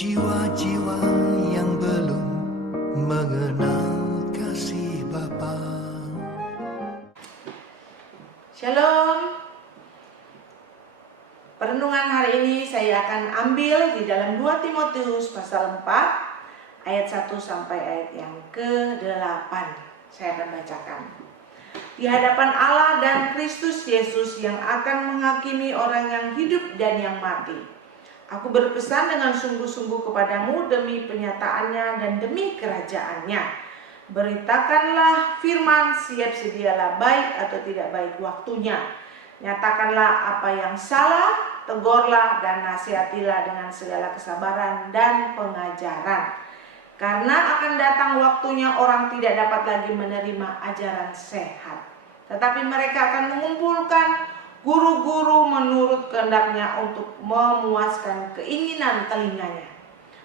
jiwa-jiwa yang belum mengenal kasih Bapa. Shalom. Perenungan hari ini saya akan ambil di dalam 2 Timotius pasal 4 ayat 1 sampai ayat yang ke-8. Saya akan bacakan. Di hadapan Allah dan Kristus Yesus yang akan menghakimi orang yang hidup dan yang mati, aku berpesan dengan sungguh-sungguh kepadamu demi penyataannya dan demi kerajaannya. Beritakanlah firman, siap sedialah baik atau tidak baik waktunya. Nyatakanlah apa yang salah, tegurlah dan nasihatilah dengan segala kesabaran dan pengajaran. Karena akan datang waktunya orang tidak dapat lagi menerima ajaran sehat, tetapi mereka akan mengumpulkan guru-guru menurut kehendaknya untuk memuaskan keinginan telinganya.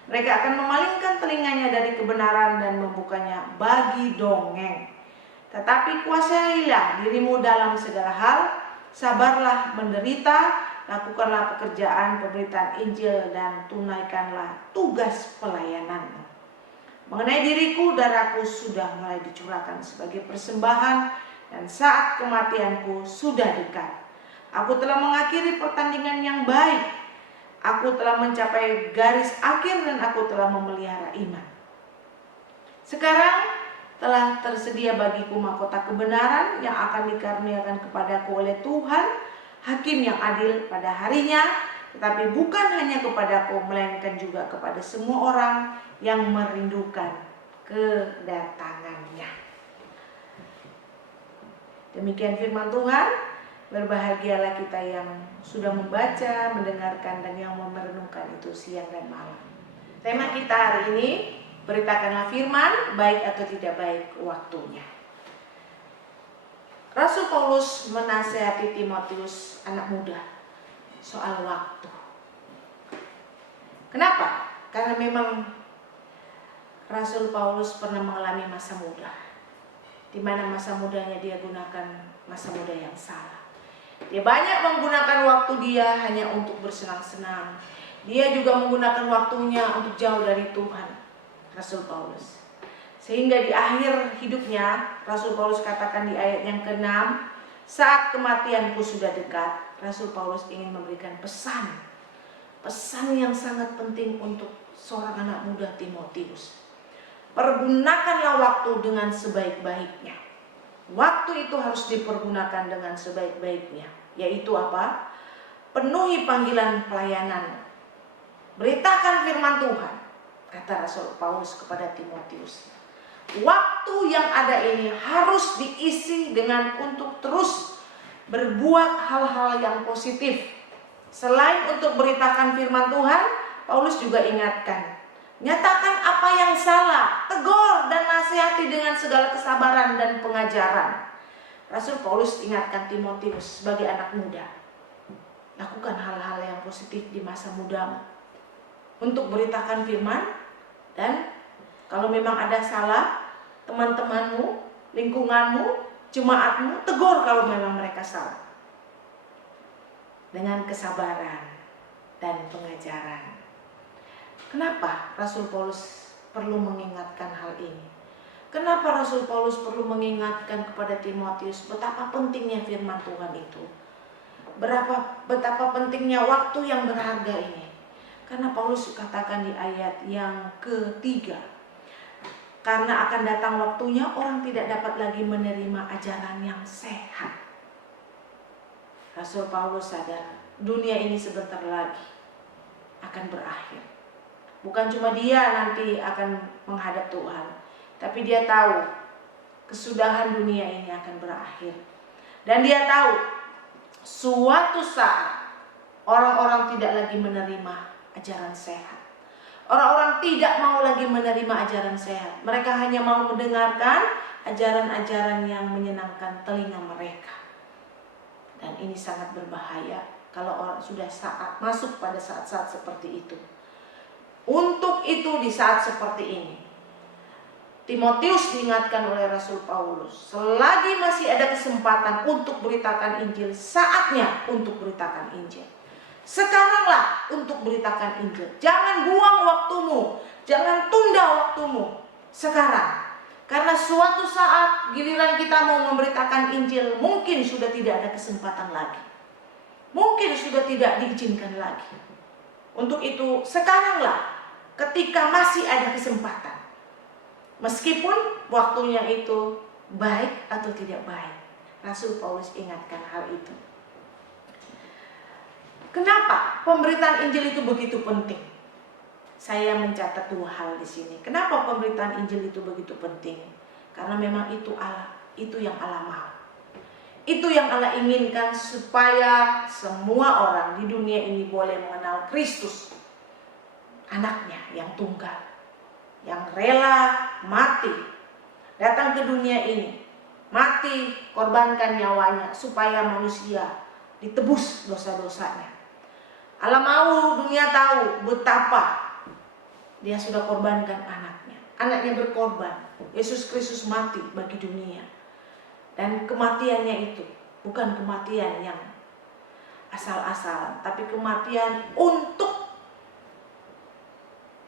Mereka akan memalingkan telinganya dari kebenaran dan membukanya bagi dongeng. Tetapi kuasailah dirimu dalam segala hal, sabarlah menderita, lakukanlah pekerjaan pemberitaan Injil dan tunaikanlah tugas pelayananmu. Mengenai diriku, darahku sudah mulai dicurahkan sebagai persembahan dan saat kematianku sudah dekat. Aku telah mengakhiri pertandingan yang baik. Aku telah mencapai garis akhir dan aku telah memelihara iman. Sekarang telah tersedia bagiku mahkota kebenaran yang akan dikaruniakan kepadaku oleh Tuhan, Hakim yang adil pada harinya, tetapi bukan hanya kepadaku, melainkan juga kepada semua orang yang merindukan kedatangannya. Demikian firman Tuhan. Berbahagialah kita yang sudah membaca, mendengarkan, dan yang merenungkan itu siang dan malam. Tema kita hari ini, beritakanlah firman, baik atau tidak baik waktunya. Rasul Paulus menasihati Timotius, anak muda, soal waktu. Kenapa? Karena memang Rasul Paulus pernah mengalami masa muda, di mana masa mudanya dia gunakan masa muda yang salah. Dia banyak menggunakan waktu dia hanya untuk bersenang-senang. Dia juga menggunakan waktunya untuk jauh dari Tuhan, Rasul Paulus. Sehingga di akhir hidupnya, Rasul Paulus katakan di ayat yang ke-6, saat kematianku sudah dekat, Rasul Paulus ingin memberikan pesan yang sangat penting untuk seorang anak muda Timotius. Pergunakanlah waktu dengan sebaik-baiknya. Waktu itu harus dipergunakan dengan sebaik-baiknya. Yaitu apa? Penuhi panggilan pelayanan. Beritakan firman Tuhan, kata Rasul Paulus kepada Timotius. Waktu yang ada ini harus diisi dengan untuk terus berbuat hal-hal yang positif. Selain untuk beritakan firman Tuhan, Paulus juga ingatkan, nyatakan apa yang salah, tegur dan nasihati dengan segala kesabaran dan pengajaran. Rasul Paulus ingatkan Timotius sebagai anak muda, lakukan hal-hal yang positif di masa mudamu untuk beritakan firman, dan kalau memang ada salah, teman-temanmu, lingkunganmu, jemaatmu, tegur kalau memang mereka salah dengan kesabaran dan pengajaran. Kenapa Rasul Paulus perlu mengingatkan hal ini? Kenapa Rasul Paulus perlu mengingatkan kepada Timotius betapa pentingnya firman Tuhan itu? Betapa pentingnya waktu yang berharga ini? Karena Paulus katakan di ayat yang ke-3, karena akan datang waktunya orang tidak dapat lagi menerima ajaran yang sehat. Rasul Paulus sadar dunia ini sebentar lagi akan berakhir. Bukan cuma dia nanti akan menghadap Tuhan, tapi dia tahu kesudahan dunia ini akan berakhir. Dan dia tahu suatu saat orang-orang tidak lagi menerima ajaran sehat. Orang-orang tidak mau lagi menerima ajaran sehat. Mereka hanya mau mendengarkan ajaran-ajaran yang menyenangkan telinga mereka. Dan ini sangat berbahaya kalau orang sudah masuk pada saat-saat seperti itu. Untuk itu di saat seperti ini, Timotius diingatkan oleh Rasul Paulus, selagi masih ada kesempatan untuk beritakan Injil, saatnya untuk beritakan Injil. Sekaranglah untuk beritakan Injil. Jangan buang waktumu, jangan tunda waktumu. Sekarang. Karena suatu saat giliran kita mau memberitakan Injil, mungkin sudah tidak ada kesempatan lagi. Mungkin sudah tidak diizinkan lagi. Untuk itu sekaranglah ketika masih ada kesempatan. Meskipun waktunya itu baik atau tidak baik. Rasul Paulus ingatkan hal itu. Kenapa pemberitaan Injil itu begitu penting? Saya mencatat 2 hal di sini. Kenapa pemberitaan Injil itu begitu penting? Karena memang itu yang Allah mau. Itu yang Allah inginkan supaya semua orang di dunia ini boleh mengenal Kristus, anaknya yang tunggal, yang rela mati, datang ke dunia ini, mati, korbankan nyawanya supaya manusia ditebus dosa-dosanya. Allah mau dunia tahu betapa dia sudah korbankan anaknya. Anaknya berkorban. Yesus Kristus mati bagi dunia. Dan kematiannya itu bukan kematian yang asal-asalan, tapi kematian untuk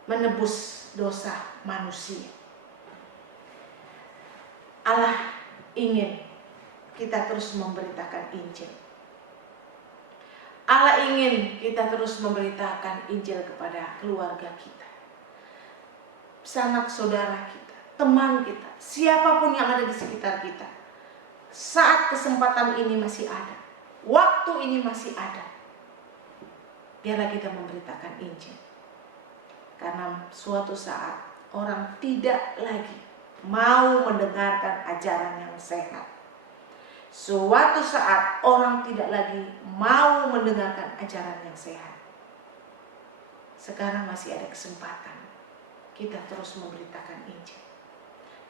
menebus dosa manusia. Allah ingin kita terus memberitakan Injil. Allah ingin kita terus memberitakan Injil kepada keluarga kita, sanak saudara kita, teman kita, siapapun yang ada di sekitar kita. Saat kesempatan ini masih ada, waktu ini masih ada, biarlah kita memberitakan Injil. Karena suatu saat orang tidak lagi mau mendengarkan ajaran yang sehat. Suatu saat orang tidak lagi mau mendengarkan ajaran yang sehat. Sekarang masih ada kesempatan kita terus memberitakan Injil.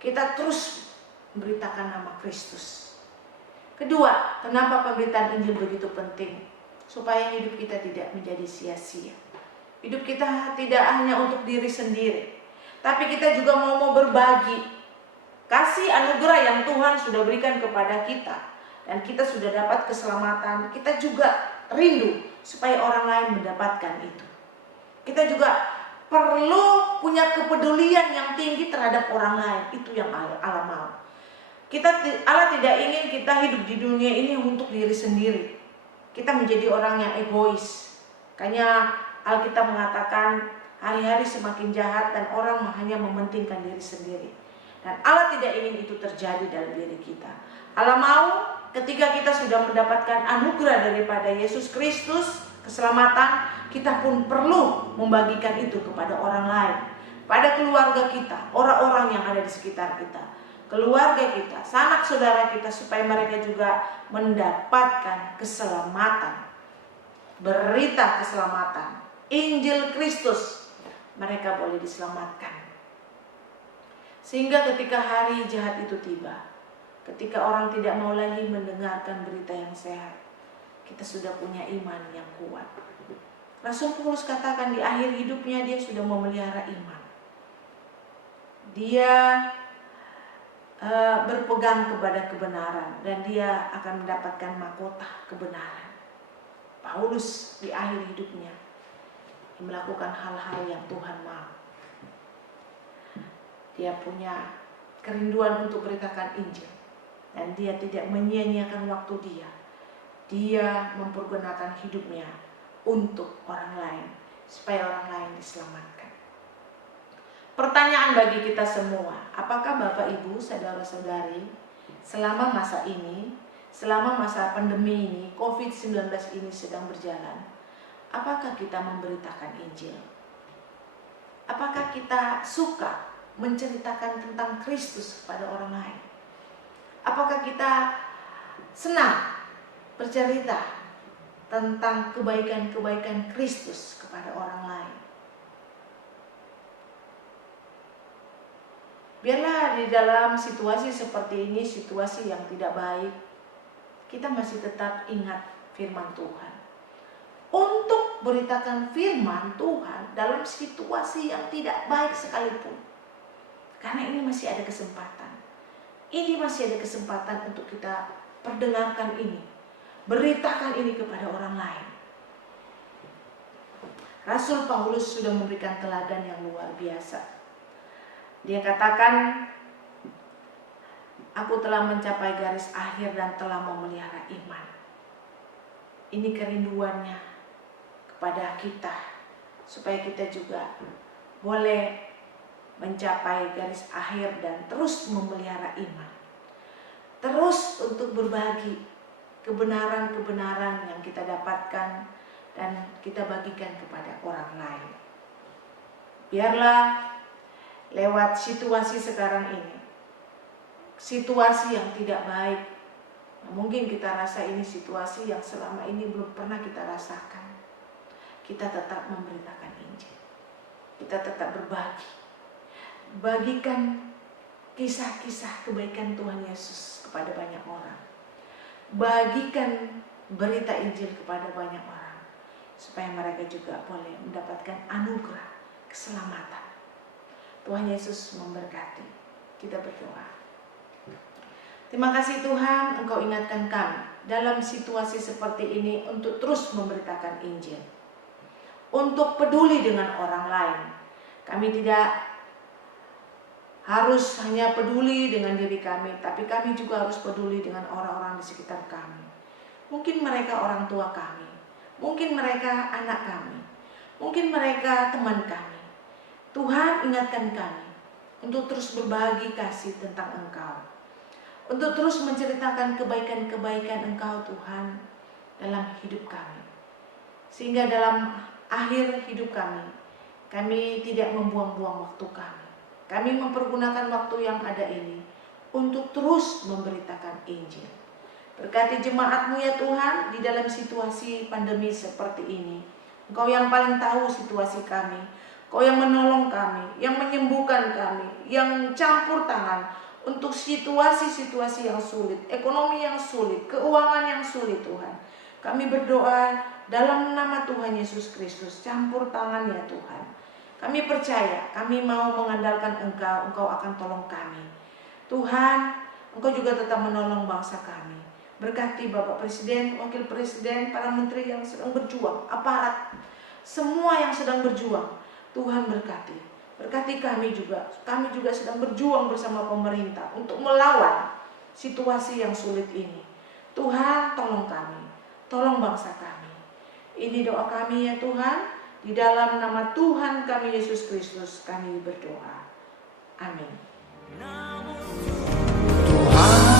Kita terus memberitakan nama Kristus. Kedua, kenapa pemberitaan Injil begitu penting? Supaya hidup kita tidak menjadi sia-sia. Hidup kita tidak hanya untuk diri sendiri, tapi kita juga mau berbagi kasih anugerah yang Tuhan sudah berikan kepada kita, dan kita sudah dapat keselamatan. Kita juga rindu supaya orang lain mendapatkan itu. Kita juga perlu punya kepedulian yang tinggi terhadap orang lain. Itu yang Allah mau. Allah tidak ingin kita hidup di dunia ini untuk diri sendiri. Kita menjadi orang yang egois. Makanya Alkitab mengatakan hari-hari semakin jahat dan orang hanya mementingkan diri sendiri. Dan Allah tidak ingin itu terjadi dalam diri kita. Allah mau ketika kita sudah mendapatkan anugerah daripada Yesus Kristus, keselamatan, kita pun perlu membagikan itu kepada orang lain, pada keluarga kita, orang-orang yang ada di sekitar kita, keluarga kita, sanak saudara kita, supaya mereka juga mendapatkan keselamatan, berita keselamatan, Injil Kristus, mereka boleh diselamatkan. Sehingga ketika hari jahat itu tiba, ketika orang tidak mau lagi mendengarkan berita yang sehat, kita sudah punya iman yang kuat. Rasul Paulus katakan di akhir hidupnya dia sudah memelihara iman. Dia berpegang kepada kebenaran dan dia akan mendapatkan mahkota kebenaran. Paulus di akhir hidupnya melakukan hal-hal yang Tuhan mau. Dia punya kerinduan untuk beritakan Injil, dan dia tidak menyia-nyiakan waktu dia. Dia mempergunakan hidupnya untuk orang lain, supaya orang lain diselamatkan. Pertanyaan bagi kita semua, apakah Bapak Ibu, saudara-saudari, selama masa ini, selama masa pandemi ini, COVID-19 ini sedang berjalan, apakah kita memberitakan Injil? Apakah kita suka menceritakan tentang Kristus kepada orang lain? Apakah kita senang bercerita tentang kebaikan-kebaikan Kristus kepada orang lain? Biarlah di dalam situasi seperti ini, situasi yang tidak baik, kita masih tetap ingat firman Tuhan. Untuk beritakan firman Tuhan dalam situasi yang tidak baik sekalipun. Karena ini masih ada kesempatan. Ini masih ada kesempatan untuk kita perdengarkan ini. Beritakan ini kepada orang lain. Rasul Paulus sudah memberikan teladan yang luar biasa. Dia katakan, aku telah mencapai garis akhir dan telah memelihara iman. Ini kerinduannya kepada kita, supaya kita juga boleh mencapai garis akhir dan terus memelihara iman. Terus untuk berbagi kebenaran-kebenaran yang kita dapatkan dan kita bagikan kepada orang lain. Biarlah lewat situasi sekarang ini, situasi yang tidak baik, mungkin kita rasa ini situasi yang selama ini belum pernah kita rasakan, kita tetap memberitakan Injil. Kita tetap berbagi. Bagikan kisah-kisah kebaikan Tuhan Yesus kepada banyak orang. Bagikan berita Injil kepada banyak orang, supaya mereka juga boleh mendapatkan anugerah keselamatan. Tuhan Yesus memberkati. Kita berdoa. Terima kasih Tuhan, Engkau ingatkan kami dalam situasi seperti ini untuk terus memberitakan Injil, untuk peduli dengan orang lain. Kami tidak harus hanya peduli dengan diri kami, tapi kami juga harus peduli dengan orang-orang di sekitar kami. Mungkin mereka orang tua kami, mungkin mereka anak kami, mungkin mereka teman kami. Tuhan ingatkan kami untuk terus berbagi kasih tentang Engkau, untuk terus menceritakan kebaikan-kebaikan Engkau Tuhan dalam hidup kami. Sehingga dalam akhir hidup kami tidak membuang-buang waktu kami. Kami mempergunakan waktu yang ada ini untuk terus memberitakan Injil. Berkati jemaat-Mu ya Tuhan di dalam situasi pandemi seperti ini. Engkau yang paling tahu situasi kami. Engkau yang menolong kami, yang menyembuhkan kami, yang campur tangan untuk situasi-situasi yang sulit, ekonomi yang sulit, keuangan yang sulit Tuhan. Kami berdoa dalam nama Tuhan Yesus Kristus, campur tangan ya Tuhan. Kami percaya, kami mau mengandalkan Engkau, Engkau akan tolong kami. Tuhan, Engkau juga tetap menolong bangsa kami. Berkati Bapak Presiden, Wakil Presiden, para menteri yang sedang berjuang, aparat, semua yang sedang berjuang. Tuhan berkati. Berkati kami juga sedang berjuang bersama pemerintah untuk melawan situasi yang sulit ini. Tuhan, tolong kami, tolong bangsa kami. Ini doa kami ya Tuhan. Di dalam nama Tuhan kami Yesus Kristus kami berdoa. Amin. Tuhan,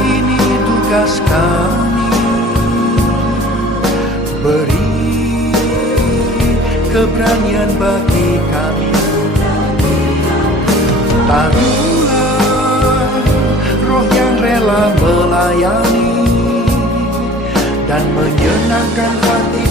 ini tugas kami, beri keberanian bagi kami. Taruhlah roh yang rela melayani dan menyenangkan hati